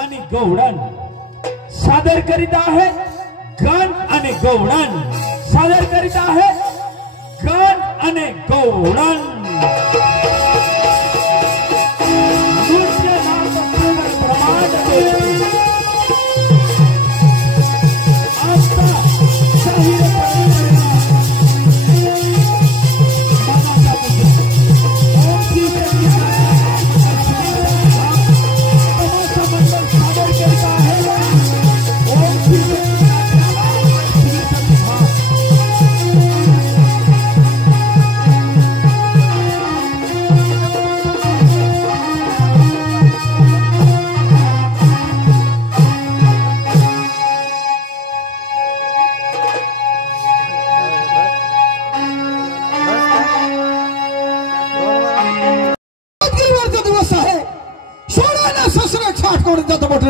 आणि गवळण सादर करीत आहे गण आणि गवळण सादर करीत आहे गण आणि गवळण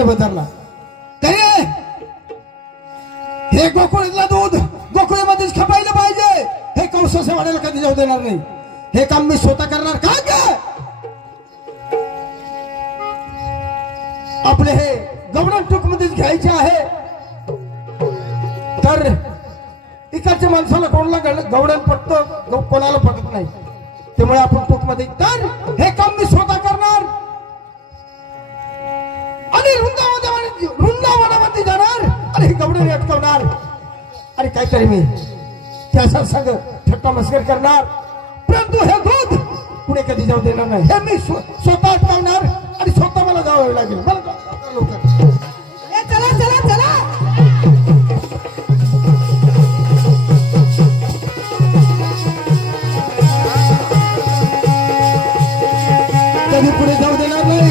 बदलला तरी हे गोकुळीतलं दूध गोकुळीमध्येच खपायला पाहिजे. हे कौशाच्या वाड्याला कधी जाऊ देणार नाही. हे काम मी स्वतः करणार. का ग आपले हे गवळण टूक मध्येच घ्यायचे आहे. तर इकडच्या माणसाला कोणाला गवळण पटतं कोणाला पटत नाही. त्यामुळे आपण टूक मध्ये तर हे काम मी स्वतः करणार आणि वृंदावनामध्ये जाणार आणि हे गवळण अटकवणार आणि काहीतरी मी त्याचा संग थट्टा मस्कर करणार. परंतु हे दूध पुढे कधी जाऊ देणार नाही. हे मी स्वतः अटकवणार आणि स्वतः मला जावं लागेल. मला चला चला चला कधी पुढे जाऊ देणार नाही.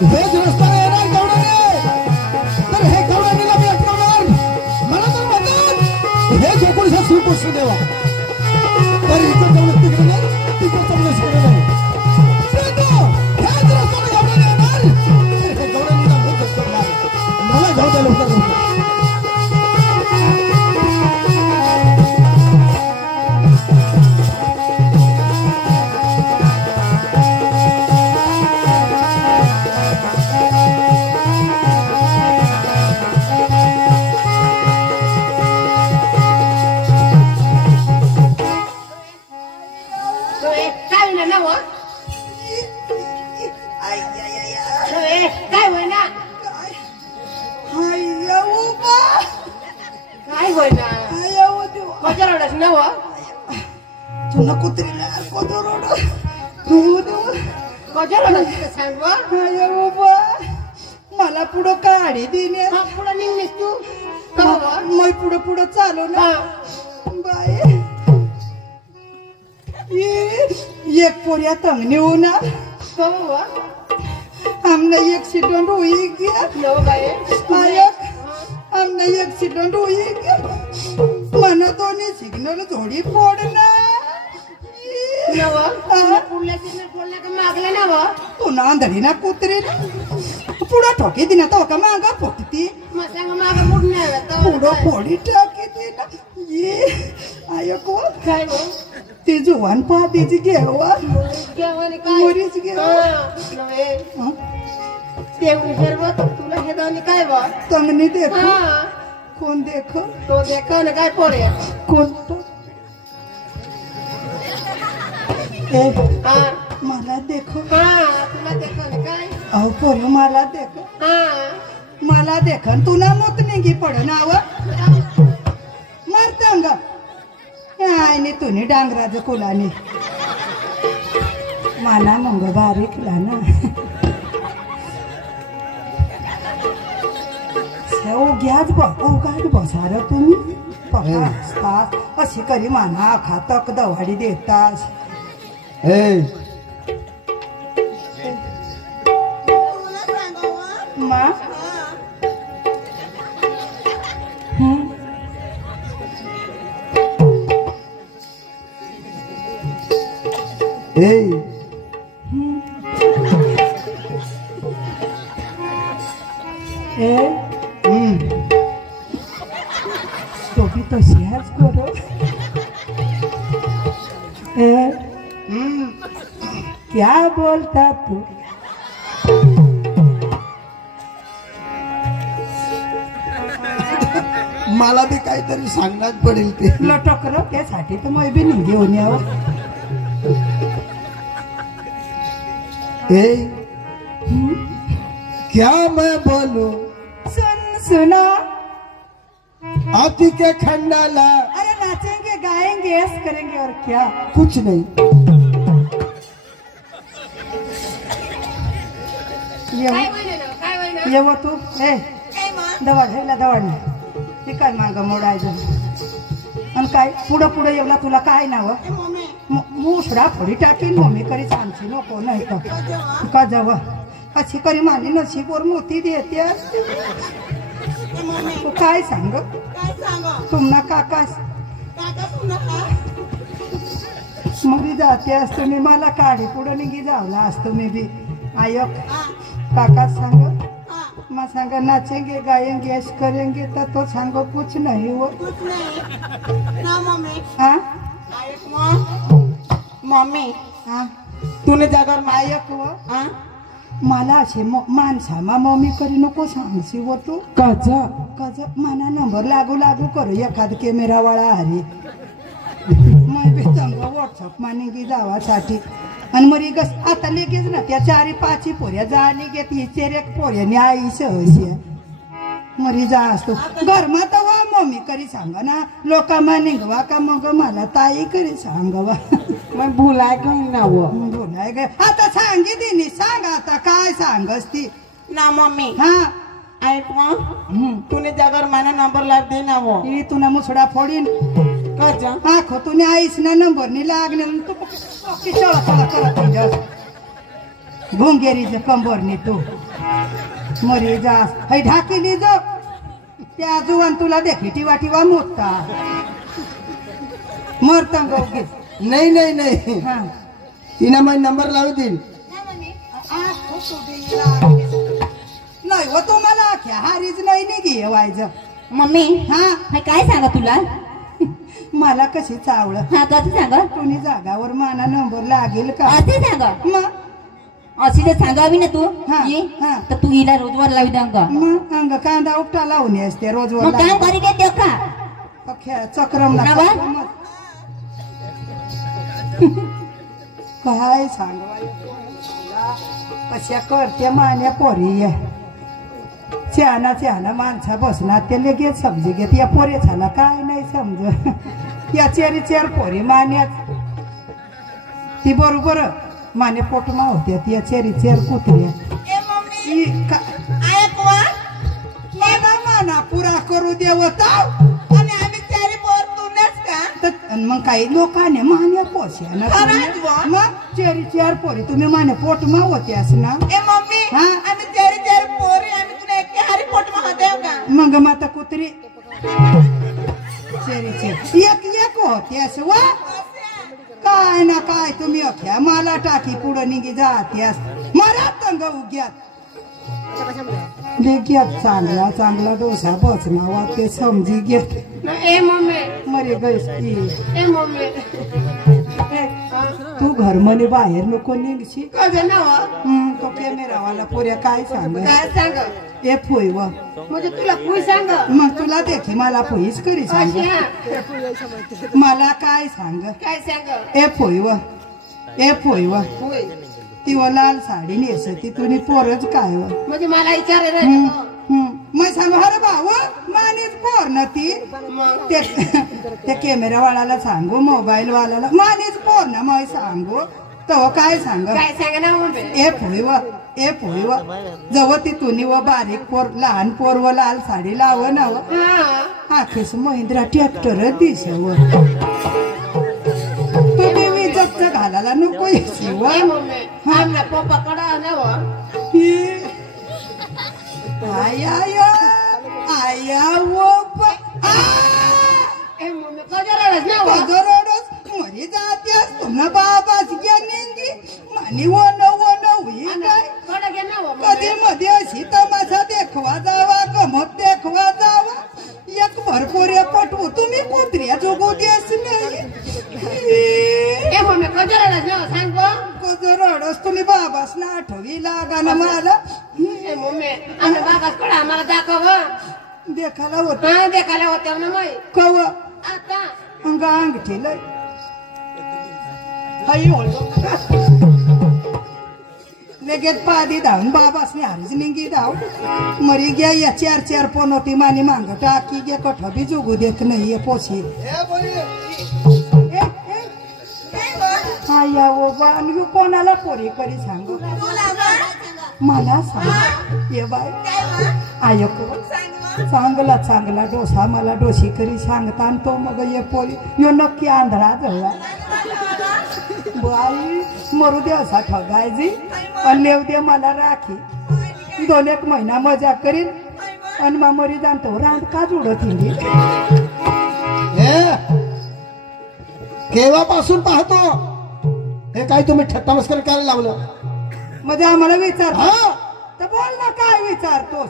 हेच रस्ता येणार गवळण तर हे गवळणीला मी अटकवणार. मला तर म्हणतात हे जोकुळीचा श्रीकृष्ण देवा तर इकडे जाऊन तिकडे नाही तिकडे चांगलं सोडलं नाही. हेच रस्त्याने गवळण येणार तर हे गवळणीला मी अटकवणार. मला जाऊ द्या लवकर. मला पुढं काढी देणे पुढं निघलीस तू मग पुढं पुढं चालू ना बाई. एक पोऱ्या तंग नेऊ ना आमने एक्सीडेंट हुई गया. आमने एक्सीडेंट हुई गया. मना दोन्ही सिग्नल थोडी फोडना मागले ना तू ना अंधडी ना कुत्री पुढं ठोकी दिना तो का मागा फोडती पुढं फोडी टाकी दिना. ये आय को काय ती जुवान पातीची घेवा मोरीच घेवा तुला हे दोन्ही काय बा तंगनी देखो कोण देखो तो देख ना काय पोरे कोण मला देखो तुला देख ना काय अहो पोर मला देखो मला देख तुला मोत निघी पड नाव मारतंग आणि तुने डांगराज कुलाने माना मंग बारीकला ना घ्याच गाठ बसार तुम्ही पकासतास अशी करी माना खातक दवाडी देतास. मा तो भी तो शेयर करो. क्या बोलता तू मला बी काहीतरी सांगण्यात पडेल ते लटकर त्यासाठी तर मग बी नाही घेऊन यावं. ए क्या मैं बोलूं सुन सुना आती के खंडाला अरे नाचेंगे गाएंगे ऐस करेंगे और क्या. कुछ नहीं काय होईना ना, काय होईना? येव तू ए काय मग? दवा घ्यायला दवा नाही ती काय माग मोडायचं आणि काय पुढं पुढं येवला तुला काय नाव ए मम्मी, मुसडा फोडी टाकीन मम्मी करी सांगची नको नाही तर का जाव अशी करी मानी नशीबवर मोती देते. ए मम्मी, तू काय सांग काय सांगा? तुमना काकास काका पुन्हा का? मग जाते असतो मी मला काढी पुढं निघी जावला असतो मी बी आयक हा, काका सांग हा, मग सांग नाचेंगे गाएंगे ऐश करेंगे तर तो सांगो कुछ नहीं वो कुछ नाही ना मम्मी. हा ऐक मग मम्मी, हा तूने जागर आयक व हा मला असे माणसा मम्मी करी नको सांगशी व तू कज कज मला नंबर लागू लागू करू एखाद कॅमेरा वाळा हरी मग बी चांगलं व्हॉट्सअप माने गी जावासाठी आणि मरी गस आता लगेच ना त्या 4-5 पोऱ्या जा निघेत ही 4 पोऱ्याने आई सहशी मरी जा असतो घरमा तर वा मम्मी करी सांगा ना लोका मा निघवा का मग मला ताई करी सांगवा मग भुलाय काही ना वो बोलाय ग आता सांगी दिनी सांग आता काय सांगस ती ना मम्मी. हा ऐक मग तूने जागर मला नंबर लाग दे ना वो ही तुला मुसडा फोडीन कज आखो तुने आईस ना नंबर नि लागले तू चला चला करत तुझ्या भुंगेरीच कंबरनी तू मरी जा हय ढाकीली जो त्या जुवान तुला देखी टिवा टिवा मोठा मरतंग नहीं नहीं नहीं हा तिने मग नंबर लावू देईल. नाही व तुम्हाला आख्या हारीच नाही निघी व्हायचं. मम्मी हा हा काय सांगा तुला मला कशी चावळ हा कधी सांगा तुम्ही जागावर माना नंबर लागेल का असे सांगा मग अशी तर सांगावी ना तू हा, ये हा. तर तू हिला रोजवर लावी दांग मग अंग कांदा उपटा लावून असते रोजवर मग काम करी घेते का अख्या चक्रम नवा? काय सांग कशा करते मान्या पोरी चहाना माणसा बसणार ते लगेच समजी घेत या पोरे झाला काय नाही समज या 4 पोरी मान्यात ती बरोबर माने पोटमा होत्या ती 4 कुत्र्या ए मम्मी, ऐक वा माना पुरा करू देवता आणि आम्ही 4 पोर तूनेच का? मग काही लोकांनी मान्या पोस्या ना खरंच बुवा? मग 4 पोरी तुम्ही माने पोटमा होत्यास ना ए मम्मी, हा? आम्ही 4 पोरी आम्ही तुला एक हारी पोट मा होते का? मग माता कुत्री 4 एक होत्यास वा काय ना काय तुम्ही अख्या मला टाकी पुढं निघी जात्यास मरा तंग उग्यात लेग्यात चांगला डोसा बसनावा ते समजी घेत ए मम्मी, मरे गैसती ए मम्मी, तू घर म्हणे बाहेर नको निघशी कज ना वा? तो कॅमेरावाला पुऱ्या काय सांग काय सांग? ए फुई व म्हणजे तुला पुई सांग मग तुला देखी मला फुईच करी सांग अशी हा? मला काय सांग काय सांग? ए फुई व पुई ती व लाल साडी नेसती तुम्ही पोरच काय व म्हणजे मला विचारायला मग सांग अरे भाऊ मानेच पोर न ती मग त्या कॅमेरावाल्याला सांगू मोबाईल वाल्याला मानेच पोर ना मग सांगू तो काय सांग काय सांग ना मम्मी? ए फुई व जवळ ती तुनी व बारीक पोर लहान पोर व लाल साडी लाव ना व हा आखेस महिंद्रा ट्रॅक्टर दिसव तुम्ही विजत घालायला नको शिव ए मम्मी, आपला पप्पा कडा ना वा? आया वो ए मम्मी, कजरालाच ना वा? मरी जात्यास तुमना बाबाच घ्या नेंगी मानी वन होई काय कडा घे ना वा कधी मम्मी? मध्ये अशी तमाशा देखवा जावा गमत देखवा जावा एक भरपूर पटवू तुम्ही कुत्र्या जोगू देस नाही ए मम्मी, कजरालाच ना वा? सांग गो. रडस तुम्ही बाबास ना आठवी लागा ना मला ए मम्मी, आम्ही बाबाच कडा आम्हाला दाखव. देखाला होत हा देखाला होत्या ना माई कव आता अंगांग ठेलय हाई होल लगेच पादी धावून बाबासनी हारीच निंगी धाव मरी गया या 4 पोनोती मानी मांग टाकी गे कठ भी जुगू देत नाही ये पोसी आया वो बान यू कोणाला पोरी करी सांगू मला सांग ये बाय आय चांगला चांगला डोसा मला डोशी करी सांगता तो मग ये पोरी यो नक्की आंधळा जळला बाई मरू दे असा ठगायची आणि लेव दे मला राखी 2-1 महिना मजा करीन आणि मग मरी जाणतो रांड का जुडत हिंदी केव्हापासून पाहतो हे काय तुम्ही थट्टा मस्करी करायला लावलं म्हणजे आम्हाला विचार हा तर बोल ना काय विचारतोस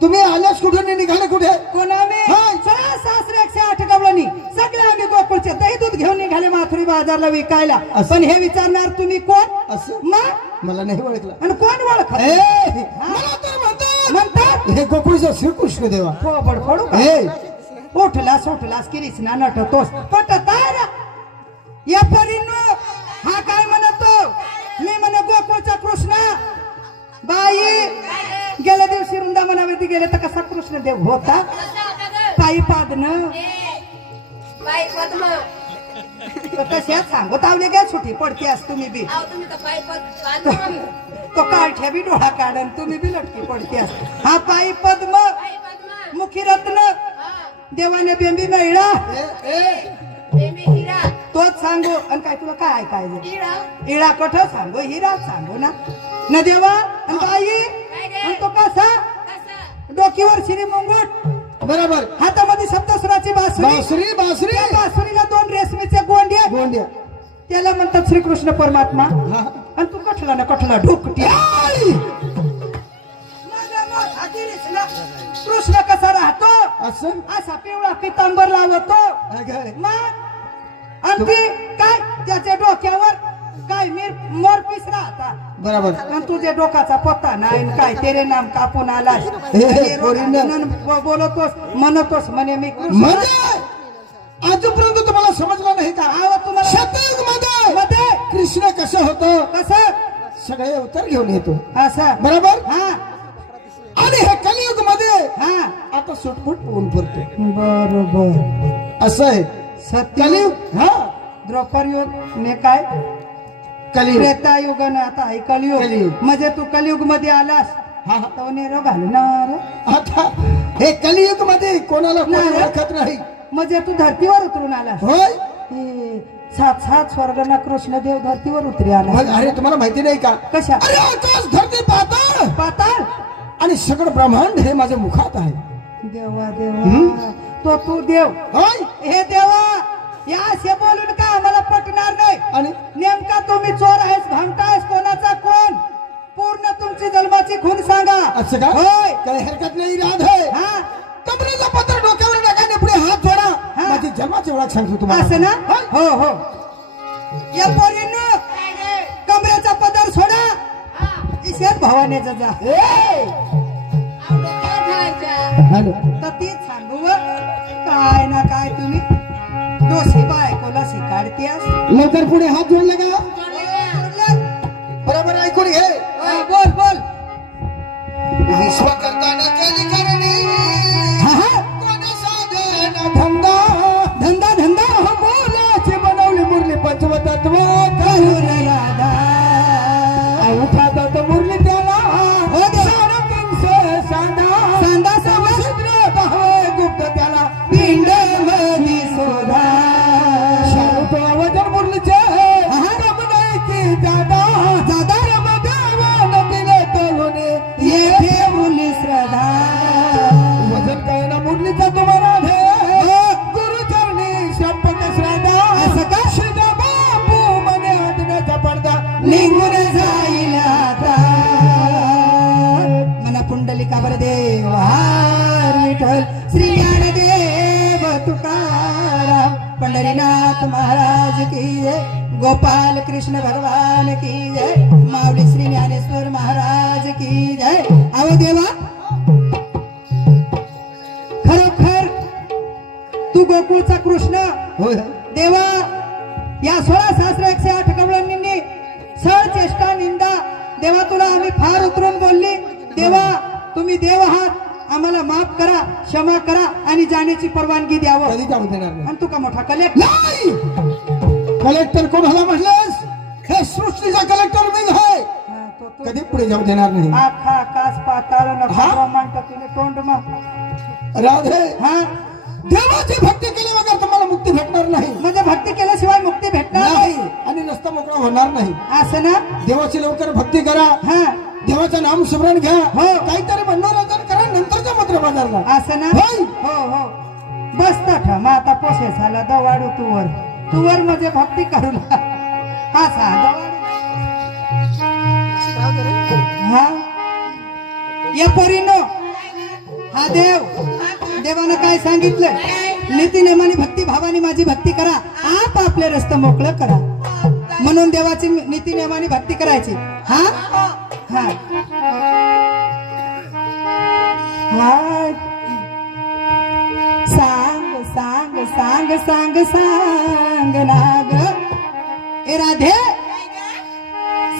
तुम्ही आल्यास कुठे निघाले कुठे कोणा मी हा. सगळ्या सासरे 108 गवळणी सगळे आम्ही गोकुळचे दही दूध घेऊन निघाले माथुरी बाजारला विकायला असं. पण हे विचारणार तुम्ही कोण असं मग मला नाही ओळखलं आणि कोण ओळख मला तर म्हणतात हे गोकुळचा श्रीकृष्ण देवा फोबड फोडू का? उठलास किरीसना नटतोस पटतार या परीनो हा काय म्हणतो मी म्हणे गोकुळचा कृष्ण बाई गेल्या दिवशी वृंदावनावरती गेले तर कसा कृष्णदेव होता पायी पादनं बाई पद्मा तशाच सांगत आवले काय सुटी पडतेस तुम्ही बी आव तुम्ही तर बाई पद्मा तो काळठ्या बी डोळा काढन तुम्ही बी लटकी पडतेस हा पायी पद्म बाई पद्मा मुखी रत्न देवाने बेंबी मिळला बेबी हिरा तोच सांगू आणि काय तुला काय ऐकायचं हिरा इळा कठ सांगू हिरा सांगू ना देवा आणि बाई आणि तो कसा कसा डोकीवर शिरी मुंगूट बरोबर हातामध्ये सप्तसुराची बासुरी बासुरी बासुरी त्या बासुरीला 2 रेशमीचे गोंडे गोंड्या त्याला म्हणतात श्रीकृष्ण परमात्मा हा. आणि तू कठला ना कठला ढोकटी कृष्ण कसा राहतो असं असा पिवळा पितांबर लावतो अगं. मग आणि ती काय त्याच्या डोक्यावर काय मोर पिस राहता बरोबर आणि तुझ्या डोकाचा पत्ता नाही आणि काय तेरे नाम कापून आलास हे पोरींनो. बोलतोस म्हणतोस म्हणे मी कृष्ण म्हणजे आजपर्यंत तुम्हाला समजलं नाही का आव तुम्हाला सतयुग मध्ये मध्ये कृष्ण कसं होतं कसं सगळे अवतार घेऊन येतो असं बरोबर हा आणि हे कलियुग मध्ये हा आता सुटफुट ऊन पडतो बरोबर असं आहे सत्य कलियुग हा द्रौपद युग ने काय कलियुग त्रेतायुग आणि आता आहे कलियुग. कलियुग म्हणजे तू कलियुग मध्ये आलास हा हा. तो नेरो घालणार आता हे कलियुग मध्ये कोणाला कोणी नाही. ओळखत नाही म्हणजे तू धरतीवर उतरून आलास होय हे 7 स्वर्गना कृष्णदेव धरतीवर उतरी आला मग अरे तुम्हाला माहिती नाही का कशा अरे आकाश धरती पाताळ पाताळ आणि सगळं ब्रह्मांड हे माझ्या मुखात आहे देवा देवा तो तू देव होय हे देवा या असे बोलून का आम्हाला पटणार नाही आणि नेमका तुम्ही चोर आहेस घंटा आहेस कोणाचा कोण पूर्ण तुमची जन्माची खून सांगा असं का होय काही हरकत नाही राधे हा कमरेचा पत्र डोक्यावर टाका पुढे हात जोडा हा. माझी जन्माची ओळख सांगतो तुम्हाला असं ना होय? हो हो या पोरींनो कमरेचा पदर सोडा ईश्वर भवानीचा जा हॅलो तर तीच सांगू व. काय ना काय तुम्ही दोषी बायकोला शिकाडतीस लवकर पुढे हात जोडले का बरोबर ऐकून घे बोल बोल विश्व करताना केली करणी हा हा कोणी साधन धंदा धंदा धंदा हा बोलाची बनवली मुरली पंचवतत्व करून राधा उठातात मुरली त्याला हो दे. सांडा सांदा समज भावे गुप्त त्याला पिंड मनी शोधा शालू वजन मुरलीचे कम नाही की दादा दादा देवान दिले तरुणे ये ठेवून श्रद्धा वजन काय ना मुरलीचा तुम्हाला गुरुचरणी शपथ श्रद्धा असं का? श्रीदा बापू मने आदण्याचा पडदा निघून जाईल आता मना पुंडलिकावर देव हार विठ्ठल श्री ज्ञानदेव तुकाराम पंढरीनाथ महाराज की जय गोपाल कृष्ण भगवान की जय माऊली श्री ज्ञानेश्वर महाराज की जय अहो देवा होय देवा या 16,108 कवळणींनी सळ चेष्टा निंदा देवा तुला आम्ही फार उतरून बोलली देवा तुम्ही देव आहात आम्हाला माफ करा क्षमा करा आणि जाण्याची परवानगी द्यावं कधी जाऊ देणार नाही. आणि तू का मोठा कलेक्टर नाही कलेक्टर कोणाला म्हटलंस हे सृष्टीचा कलेक्टर मी आहे कधी पुढे जाऊ देणार नाही. आखा कास पाताळ हा? नका मांडता तिने तोंड मग राधे हा देवाची भक्ती केली वगैरे तुम्हाला मुक्ती भेटणार नाही म्हणजे भक्ती केल्याशिवाय मुक्ती भेटणार नाही नाही आणि रस्ता मोकळा होणार नाही. असं ना देवाची लवकर भक्ती करा हा देवाचं नाम स्मरण घ्या हो. काहीतरी मनोरंजन करा नंतरचा मात्र बाजारला असं ना होय. हो हो बसता ठा मग आता पोसे झाला दवाडू तुवर म्हणजे भक्ती करू असा हा या पोरीनो हा देवानं काय सांगितलं नीती नेमाने भक्ती भावाने माझी भक्ती करा आप आपले रस्ते मोकळं करा म्हणून देवाची नीती नेमाने भक्ती करायची हा हा हा सांग सांग सांग सांग सांग नाग ए राधे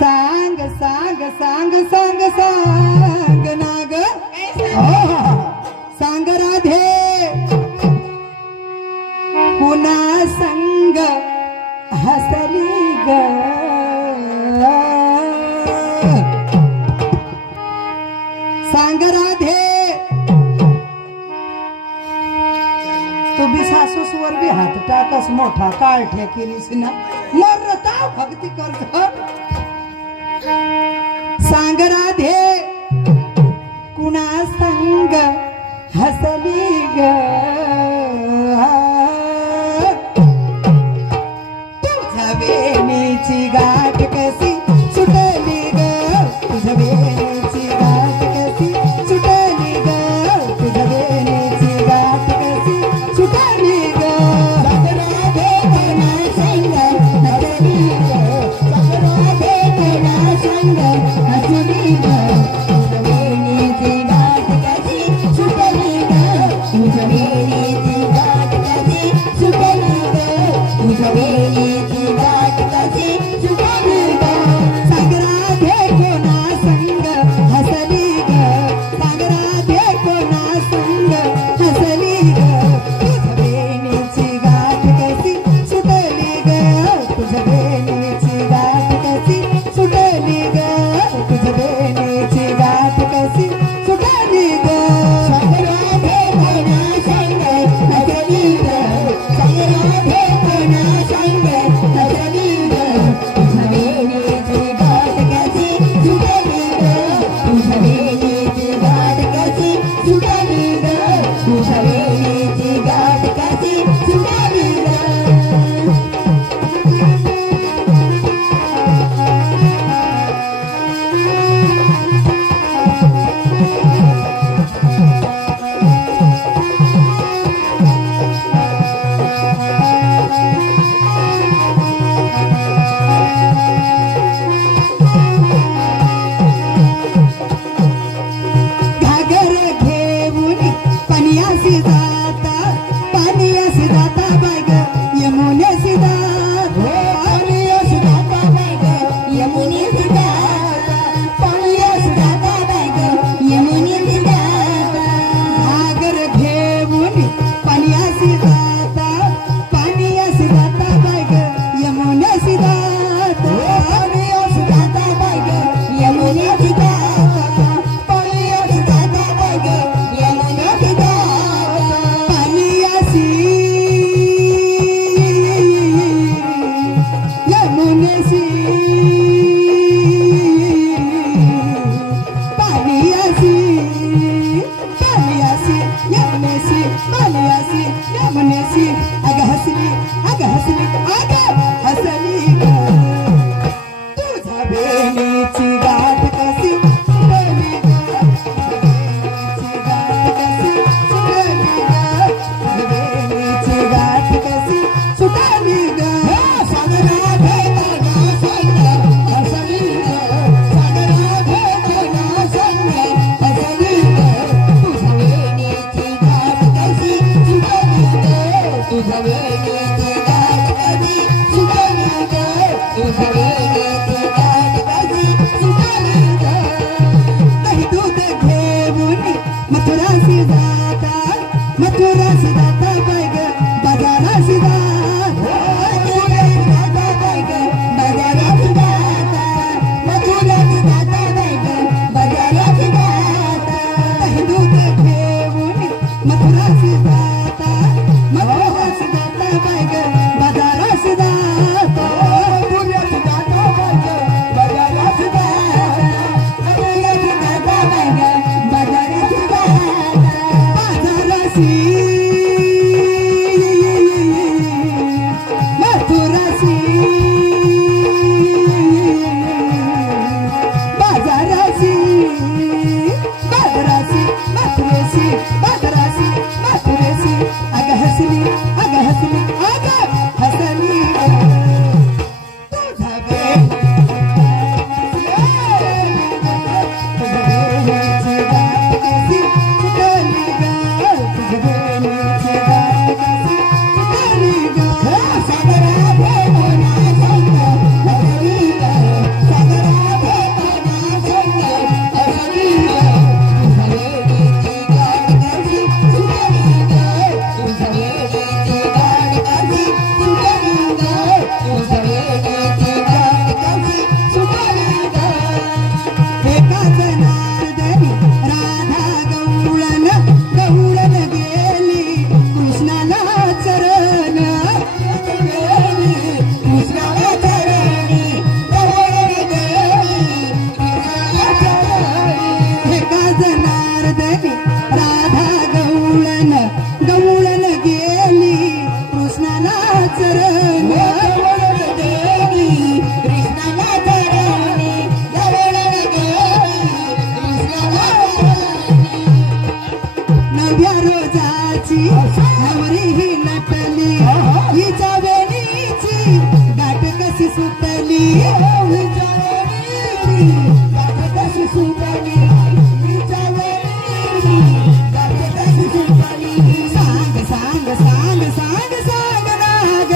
सांग सांग सांग सांग सांग नाग सांग राधे पुन्हा संग हसली ग सांग राधे तू बी सासूसवर बी हात टाकस मोठा काळ ठेकेलीस ना मरता भक्ती कर सांग राधे कुणा संग हसली ग तुझ्या वेणीची गाठ कशी सुटली ग तुझ्या वेणीची गाठ कशी सुटली ग तुझ्या वेणीची गाठ कशी सुटली ग राधे कोणा संग हसली ग राधे कोणा संग हसली ग तुझ्या वेणीची गाठ कशी सुटली ग तुझ्या वेणीची गाठ कशी सुटली ग तुझ्या वेणीची गाठ कशी सुटली ग सांग राधे कोणा संग हसली ग सांग राधे कोणा संग हसली ग तुझ्या वेणीची गाठ कशी सुटली ग तुझ्या वेणीची गाठ कशी सुटली ग तुझ्या वेणीची गाठ कशी सुटली ग सांग राधे कोणा संग हसली ग सांग राधे कोणा संग हसली ग तुझ्या वेणीची गाठ कशी सुटली ग तुझ्या वेणीची गाठ कशी सुटली ग तुझ्या वेणीची गाठ कशी सुटली ग घागर घेऊन पाण्याशी जाता पाण्याशी जाता बाग यमुनेशी जाता पाण्याशी जाता बाग यमुनेशी जाता पाण्याशी जाता बाग यमुनेशी जाता घागर घेऊन पाण्याशी जाता पाण्याशी जाता बाग यमुनेशी जाता पाण्याशी जाता बाग यमुनेशी जाता तुझ्या वेणीची मदनी राधा गवळण गवळण गेली कृष्णाला चरण गवळण गेली कृष्णाला चरण गवळण गेली कृष्णाला नव्या रोजाची नवरी ही नटली हिच्या वेणीची गाठ कशी सुटली हिच्या वेणीची गाठ कशी सुटली हिच्या वेणीची गाठ कशी सुटली सांग सांग सांग सांग सांग नाग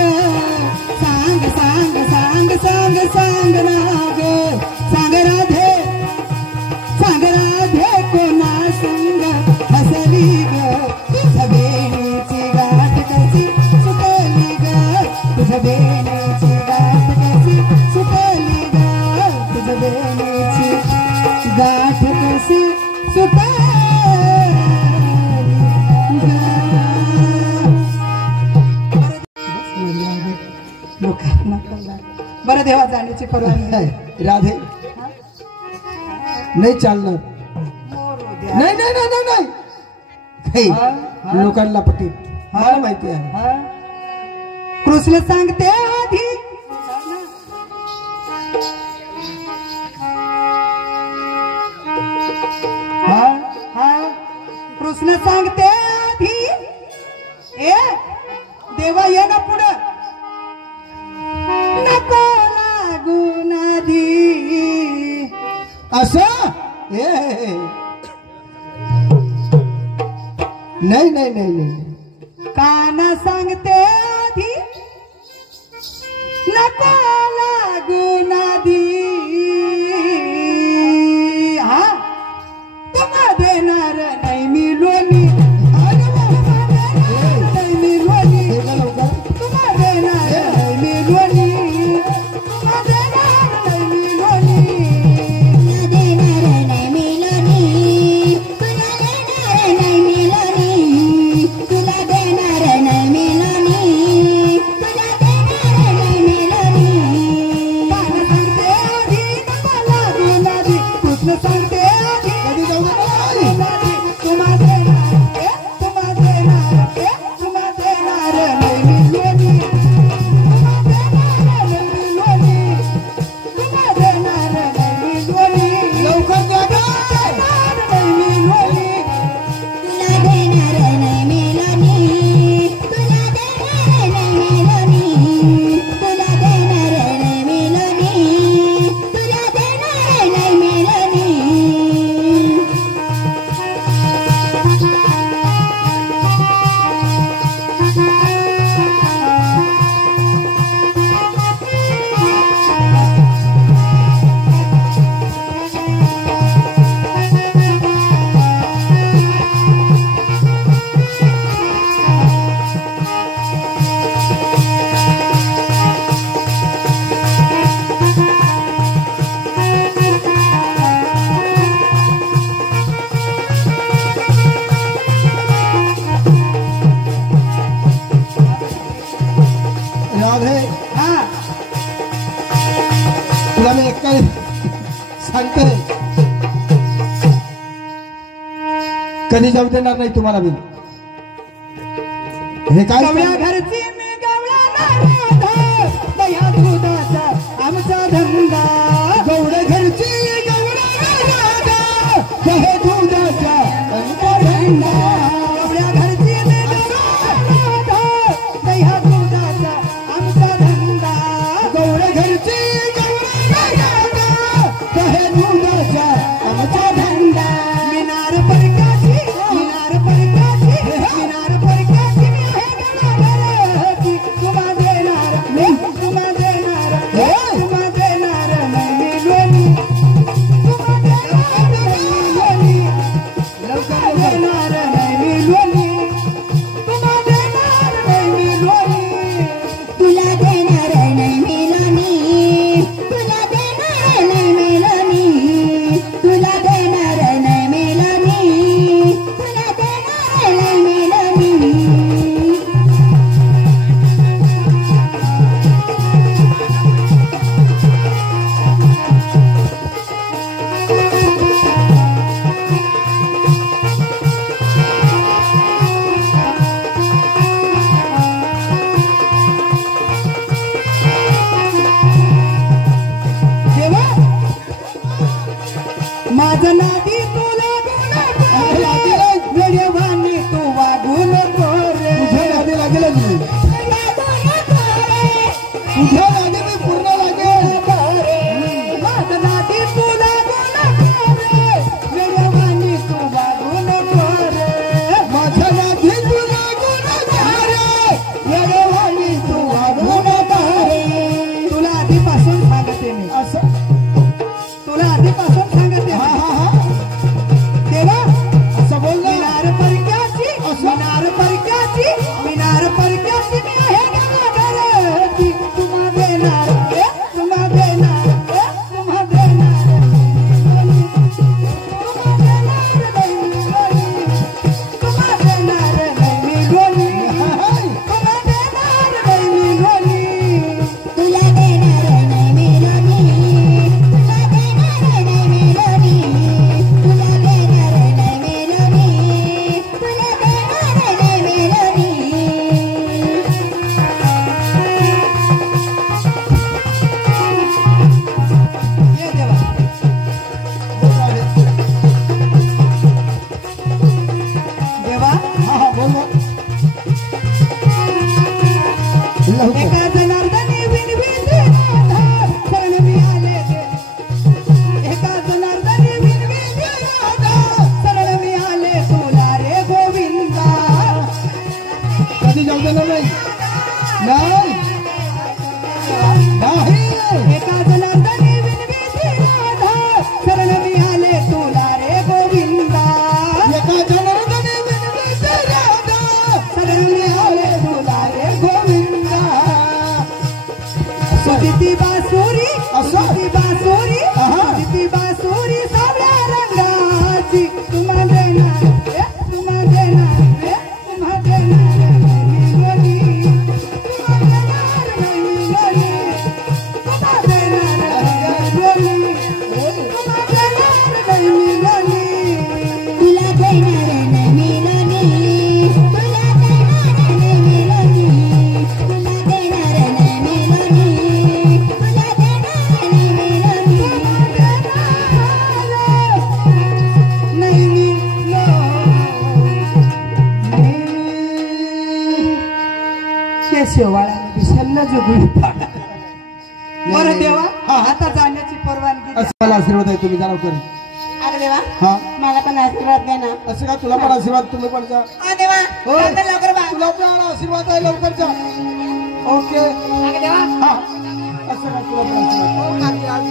सांग सांग सांग सांग सांग नाग सांग राधे कोणा संग हसली ग तुझ्या बेणीची गाठ कशी सुटली ग तुझ्या बेणीची गाठ कशी सुटली ग तुझ्या बेणीची गाठ कशी सुटली बरं देवा जाण्याची परवानगी नाही, राधे नाही चालणार नाही नाही नाही नाही नाही काही लोकांना पटीत मला माहिती आहे कृष्ण सांगते आधी कृष्ण सांगते आधी ए देवा ये ना पुढं नको लागून आधी असं हे नाही नाही नाही नाही काना सांगते आधी नको लागून आधी हा तुम्हा देणार नाही मी लोणी नाही मी लोणी तुम्हा देणार नाही मी लोणी तुम्हा देणार नाही मी लोणी देणार नाही मिलोनी तुला देणार नाही मिलोनी तुला देणार नाही मिलोनी तुला देणार नाही मिलोनी काना सांगते आधी नको लागून आधी कृष्ण सांगते आधी तुम्हा देणार तुम्हा देणार तुम्हा देणार नाही मी लोणी तुम्हा देणार नाही मी लोणी तुम्हा देणार नाही मी लोणी लवकर द्या गं. देणार नाही मी लोणी तुला देणार नाही मिलोनी तुला देणार नाही मिलोनी तुला देणार नाही मिलोनी तुला देणार नाही मिलोनी राधे हा तुला मी एक काही सांगते कधी जाऊ देणार नाही तुम्हाला मी हे काय गवळ्या घरची मी गवळा राधा दह्या दुधाचा आमचा धंदा गवडे घरची गवडा राधा दहे दुधाचा आमचा धंदा. गवळ्या घरची मी गवळा राधा दह्या दुधाचा आमचा धंदा गवडे घरची गवडा राधा दहे दुधाचा आमचा धंदा. मिनार परकाची मिनार परकाची मिनार परकाची मी हे गवळ्याची तुम्हा देणार तुम्हा देणार तुम्हा देणार नाही मी लोणी तुम्हा देणार नाही मी लोणी लवकर देणार नादी तू लागू नको रे. वेड्यावानी तू वागू नको रे. तुझ्या नादी लागेलच मी. तुझ्या नादी मी पूर्ण लागेल. माझ्या नादी तू लागू नको रे. वेड्यावानी तू वागू नको रे. माझ्या नादी तू लागू नको रे. वेड्यावानी तू वागू नको रे. तुला आधीपासून सांगते मी. असं तुला आधीपासून सांगते हा मी. हा हा तेव्हा असं बोल ना. मीनार परक्याची मीनार परक्याची मीनार परक्याची मी आहे घराची. तुम्हा देणार रे, तुम्हा देणार रे, तुम्हा देणार तुम्हा देणार नाही मी गोली. तुम्हा देणार नाही मी गोली. तुला देणार नाही मेलोनी. तुला देणार नाही मेलोनी. तुला देणार नाही मेलोनी. तुला देणार नाही मेलोनी. ये देवा. देवा हा हा बोल ना. लवकर. एका जनार्दनी विनविंदी राधा शरण मी आले गे. एका जनार्दनी विनविंदी राधा शरण मी आले तुला रे गोविंदा. कधी जाऊ देणार नाही. नाही नाही. एका जनार्दनी विनविंदी राधा शरण मी आले तुला रे गोविंदा. एका जनार्दनी विनविंदी राधा शरण मी आले तुला रे गोविंदा. सुदिती बासुरी सुदिती बासुरी सुदिती बासुरी सावळ्या रंगाची. तुम्हा देणार रे, तुम्हा देणार रे, तुम्हा देणार नाही मी गोली. तुम्हा देणार नाही मी गोली. तुम्हा देणार नाही मी गोली. तुम्हा देणार नाही मी गोली. तुला देणार नाही मेलोनी. तुला देणार नाही मेलोनी. तुला देणार नाही मेलोनी. तुला देणार नाही मेलोनी. नाही मी शेवाळाने दिसायला जुगळी पाडा. बरं देवा आता जाण्याची परवानगी द्या. असं मला आशीर्वाद आहे. तुम्ही जाणव कर. अरे देवा हा मला पण आशीर्वाद दे ना. असं का तुला पण आशीर्वाद. तुम्ही पण जा. अरे देवा हो. आता लवकर बांध. तुला पण आशीर्वाद आहे. लवकर जा. ओके अगं देवा हा असं का तुला पण आशीर्वाद. हो, काकी, आज